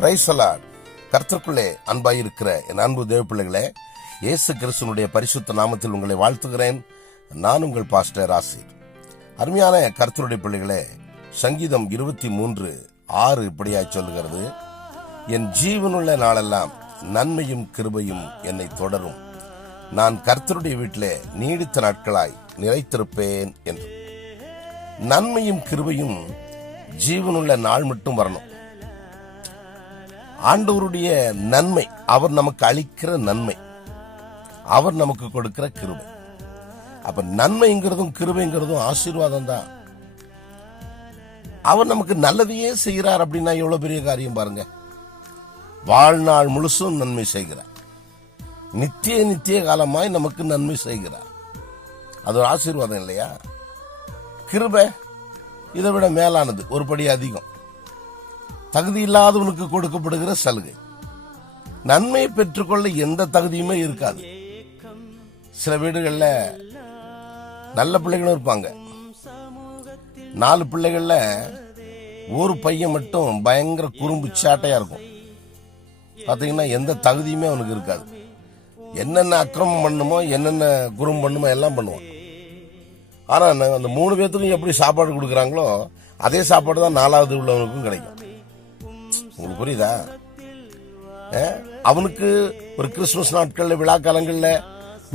பிரைசலாட் கர்த்தருக்குள்ளே அன்பாயிருக்கிற என் அன்பு தேவ பிள்ளைகளே இயேசு கிறிஸ்தனுடைய பரிசுத்த நாமத்தில் உங்களை வாழ்த்துகிறேன். நான் உங்கள் பாஸ்டர் ஆசிர் அருமையான கர்த்தருடைய பிள்ளைகளே சங்கீதம் இருபத்தி மூன்று ஆறு இப்படியாய் சொல்கிறது என் ஜீவனுள்ள நாளெல்லாம் நன்மையும் கிருபையும் என்னை தொடரும். நான் கர்த்தருடைய வீட்டிலே நீடித்த நாட்களாய் நிலைத்திருப்பேன் என்று. நன்மையும் கிருபையும் ஜீவனுள்ள நாள் மட்டும் வரணும். ஆண்டவருடைய நன்மை அவர் நமக்கு அளிக்கிற நன்மை அவர் நமக்கு கொடுக்கிற கிருபை. அப்ப நன்மைங்கிறதும் கிருபைங்கிறதும் ஆசீர்வாதம் தான். அவர் நமக்கு நல்லதையே செய்கிறார் அப்படின்னா எவ்வளவு பெரிய காரியம் பாருங்க. வாழ்நாள் முழுசும் நன்மை செய்கிறார். நித்திய நித்திய காலமாய் நமக்கு நன்மை செய்கிறார். அது ஒரு ஆசீர்வாதம் இல்லையா? கிருபை இதை விட மேலானது ஒரு படி அதிகம். தகுதி இல்லாதவனுக்கு கொடுக்கப்படுகிற சலுகை. நன்மை பெற்றுக்கொள்ள எந்த தகுதியுமே இருக்காது. சில வீடுகளில் நல்ல பிள்ளைகளும் இருப்பாங்க. நாலு பிள்ளைகள்ல ஒரு பையன் மட்டும் பயங்கர குறும்பு சாட்டையா இருக்கும். பாத்தீங்கன்னா எந்த தகுதியுமே அவனுக்கு இருக்காது. என்னென்ன அக்கிரமம் பண்ணுமோ என்னென்ன குறும்பு பண்ணுமோ எல்லாம் பண்ணுவான். ஆனா அந்த மூணு பேர்த்துக்கும் எப்படி சாப்பாடு கொடுக்குறாங்களோ அதே சாப்பாடு தான் நாலாவது உள்ளவனுக்கும் கிடைக்கும். உங்களுக்கு புரியுதா? அவனுக்கு ஒரு கிறிஸ்துமஸ் நாட்களில் விழா காலங்களில்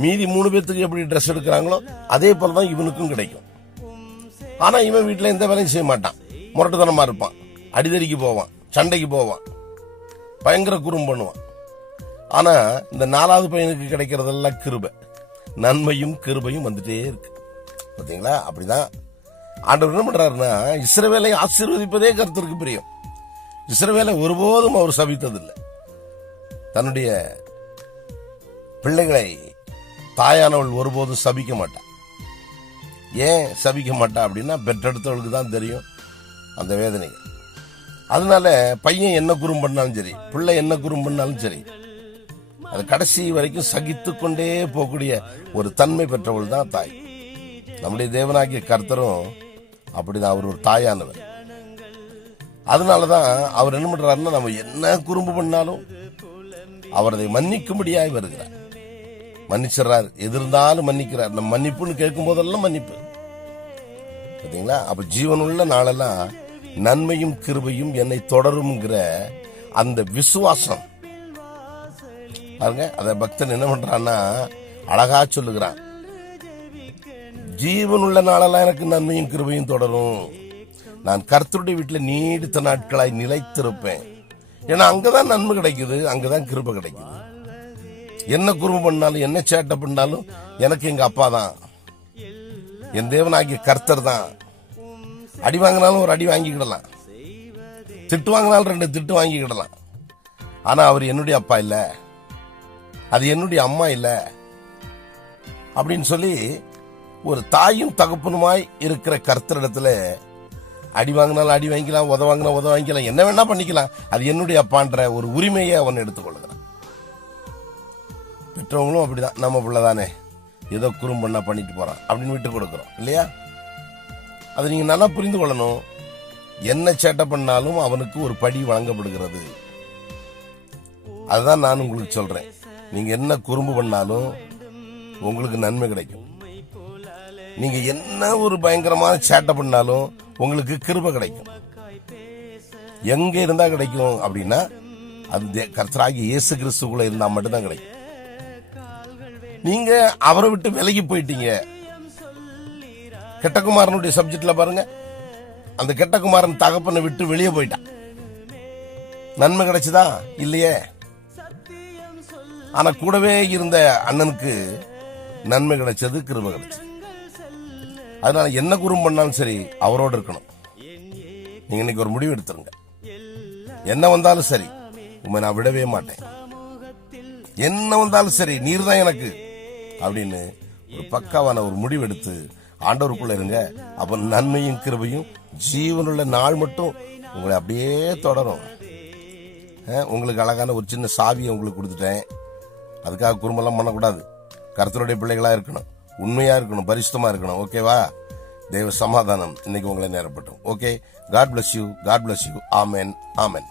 மீதி மூணு பேர்த்துக்கு எப்படி ட்ரெஸ் எடுக்கிறாங்களோ அதே போல தான் இவனுக்கும் கிடைக்கும். ஆனா இவன் வீட்டில் எந்த வேலையும் செய்ய மாட்டான். முரட்டுத்தனமா இருப்பான். அடிதடிக்கு போவான். சண்டைக்கு போவான். பயங்கர குறும் பண்ணுவான். ஆனா இந்த நாலாவது பையனுக்கு கிடைக்கிறதெல்லாம் கிருபை. நன்மையும் கிருபையும் வந்துட்டே இருக்கு. பாத்தீங்களா? அப்படிதான். ஆண்டவர் என்ன பண்றாருன்னா இஸ்ரவேலை ஆசீர்வதிப்பதே கருத்திற்கு பிரியம். இஸ்ரவேலை ஒருபோதும் அவர் சபித்ததில்லை. தன்னுடைய பிள்ளைகளை தாயானவள் ஒருபோதும் சபிக்க மாட்டான் ஏன் சபிக்க மாட்டா அப்படின்னா பெற்றெடுத்தவளுக்கு தான் தெரியும் அந்த வேதனைகள். அதனால பையன் என்ன குறும் பண்ணாலும் சரி பிள்ளை என்ன குறும் பண்ணாலும் சரி அது கடைசி வரைக்கும் சகித்து கொண்டே போகக்கூடிய ஒரு தன்மை பெற்றவள் தான் தாய். நம்முடைய தேவனாகிய கர்த்தரும் அப்படிதான் அவர் ஒரு தாயானவர். அதனாலதான் அவர் என்ன பண்றாருன்னா நம்ம என்ன குறும்பு பண்ணாலும் அவர் அதை மன்னிக்கும்படியாய் வருகிறார். மன்னிச்சிடுறாரு. எதிர்ந்தாலும் மன்னிக்கிறார். நம்ம மன்னிப்புன்னு கேட்கும் போதெல்லாம் மன்னிப்பு. பார்த்தீங்களா அப்ப ஜீவனுள்ள நாளெல்லாம் நன்மையும் கிருபையும் என்னை தொடரும்ங்கிற அந்த விசுவாசம். பாருங்க அத பக்தன் என்ன பண்றான்னா அழகா சொல்லுகிறான். ஜீவனுள்ள நாளெல்லாம் எனக்கு நன்மையும் கிருபையும் தொடரும். நான் கர்த்தருடைய வீட்டில் நீடித்த நாட்களாய் நிலைத்திருப்பேன். ஏன்னா அங்கதான் நன்மை கிடைக்குது அங்கதான் கிருப கிடைக்குது. என்ன குறும்பு பண்ணாலும் என்ன சேட்டை பண்ணாலும் எனக்கு எங்க அப்பா தான். என் தேவனாகிய கர்த்தர் தான். அடி வாங்கினாலும் ஒரு அடி வாங்கிக்கிடலாம். திட்டு வாங்கினாலும் ரெண்டு திட்டு வாங்கிக்கிடலாம். ஆனா அவர் என்னுடைய அப்பா இல்ல. அது என்னுடைய அம்மா இல்ல. அப்படின்னு சொல்லி ஒரு தாயும் தகப்பனுமாய் இருக்கிற கர்த்தரிடத்துல அடி வாங்கினாலும் அடி வாங்கிக்கலாம் உத வாங்கினா உத வாங்கிக்கலாம். என்ன வேணா பண்ணிக்கலாம். அது என்னுடைய அப்பான்ற ஒரு உரிமையை அவன் எடுத்துக்கொள்ளுகிறான் பெற்றவங்களும் அப்படிதான். நம்ம பிள்ளைதானே. ஏதோ குறும் பண்ணா பண்ணிட்டு போறான். அப்படின்னு விட்டு கொடுக்குறோம். இல்லையா? அதை நீங்க நல்லா புரிந்து கொள்ளணும். என்ன சேட்டை பண்ணாலும் அவனுக்கு ஒரு படி வழங்கப்படுகிறது. அதுதான் நான் உங்களுக்கு சொல்றேன். நீங்க என்ன குறும்பு பண்ணாலும் உங்களுக்கு நன்மை கிடைக்கும். நீங்க என்ன ஒரு பயங்கரமான சேட்டை பண்ணாலும் உங்களுக்கு கிருப கிடைக்கும். எங்க இருந்தா கிடைக்கும் அப்படின்னா அது கர்த்தராகி இயேசு கிறிஸ்துக்குள்ள இருந்தா மட்டும்தான் கிடைக்கும். நீங்க அவரை விட்டு விலகி போயிட்டீங்க. கெட்டகுமாரனுடைய சப்ஜெக்ட்ல பாருங்க. அந்த கெட்டகுமாரன் தகப்பனை விட்டு வெளியே போயிட்டான். நன்மை கிடைச்சதா? இல்லையே. ஆனா கூடவே இருந்த அண்ணனுக்கு நன்மை கிடைச்சது கிருப கிடைச்சது. அதனால என்ன குறும் பண்ணாலும் சரி அவரோட இருக்கணும். நீங்க இன்னைக்கு ஒரு முடிவு எடுத்துருங்க. என்ன வந்தாலும் சரி உண்மை நான் விடவே மாட்டேன். என்ன வந்தாலும் சரி நீர் தான் எனக்கு அப்படின்னு ஒரு பக்காவான ஒரு முடிவு எடுத்து ஆண்டவருக்குள்ள இருங்க. அப்ப நன்மையும் கிருபையும் ஜீவனுள்ள நாள் மட்டும் உங்களை அப்படியே தொடரும். உங்களுக்கு அழகான ஒரு சின்ன சாவியை உங்களுக்கு கொடுத்துட்டேன். அதுக்காக குறும்பெல்லாம் பண்ணக்கூடாது. கருத்தருடைய பிள்ளைகளா இருக்கணும். உண்மையா இருக்கணும் பரிசுத்தமா இருக்கணும். ஓகேவா தேவ சமாதானம் இன்னைக்கு உங்களை நேரப்பட்டோம். Okay God bless you God bless you amen amen